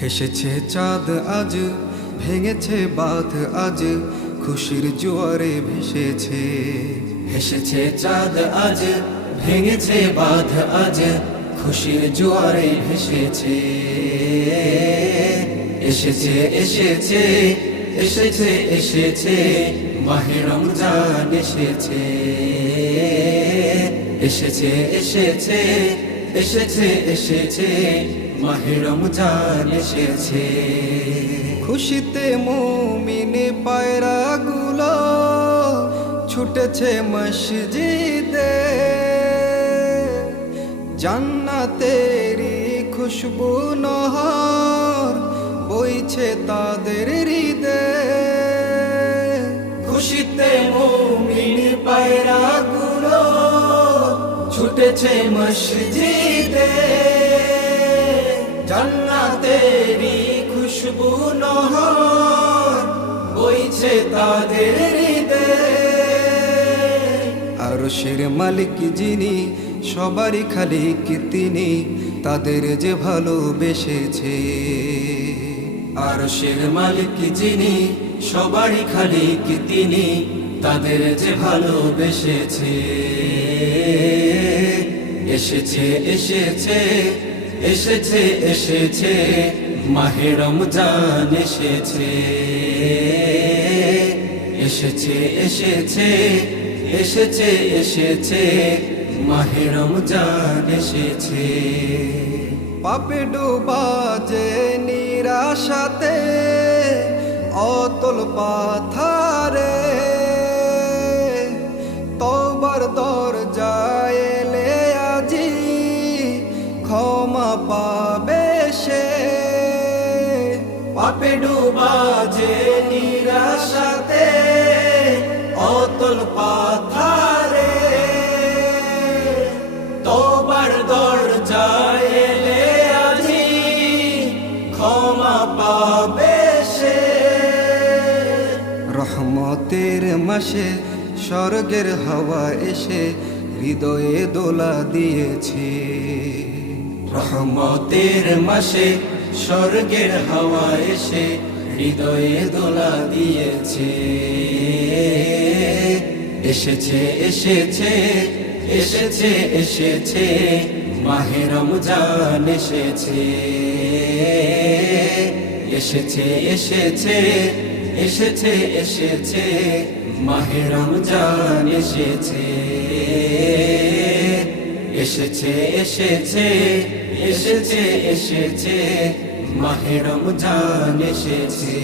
হেসেছে চাঁদ আজ, ভেঙেছে বাঁধ আজ, খুশির জোয়ারে ভেসেছে। হেসেছে চাঁদ আজ, ভেঙেছে বাঁধ আজ, খুশির জোয়ারে ভেসেছে। এসেছে এসেছে এসেছে এসেছে মাহে রমজান এসেছে। এসেছে এসেছে এসেছে এসেছে মাহে রমজান এসেছে। খুশিতে মুমিনে পায়রাগুলো ছুটেছে মসজিদে, জান্নাতেরি খুশবু নহর বইছে তাদের হৃদয়ে। খুশিতে মুমিন পায়রাগুলো ছুটেছে মসজিদে, জান্নাতেরি খুশবু নহর বইছে তাদের হৃদয়ে। আরশের মালিক যিনি, সবারই খালিক তিনি, তাদের যে ভালোবেসেছে। আরশের মালিক যিনি, সবারই খালিক তিনি, তাদের যে ভালোবেসেছে। এসেছে এসেছে এসেছে এসেছে মাহে রমজান এসেছে। এসেছে এসেছে এসেছে এসেছে মাহে রমজান এসেছে। পাপে ডোবা যে নিরাশাতে অতল পাথারে, তওবার দরজায় এলে আজি ক্ষমা পাবে সে। পাপে ডুবা যে নিরাশাতে অতল পাথারে, তওবার দরজায় এলে আজি ক্ষমা পাবে সে। রহমতের মাসে স্বর্গের হাওয়া এসে হৃদয়ে দোলা দিয়েছে। রহমতের মাসে স্বর্গের হাওয়া এসে হৃদয়ে দোলা দিয়েছে। এসেছে এসেছে এসেছে এসেছে মাহে রমজান এসেছে। এসেছে এসেছে এসেছে এসেছে মাহে রমজান এসেছে। এসেছে এসেছে এসেছে এসেছে মাহে রমজান এসেছে।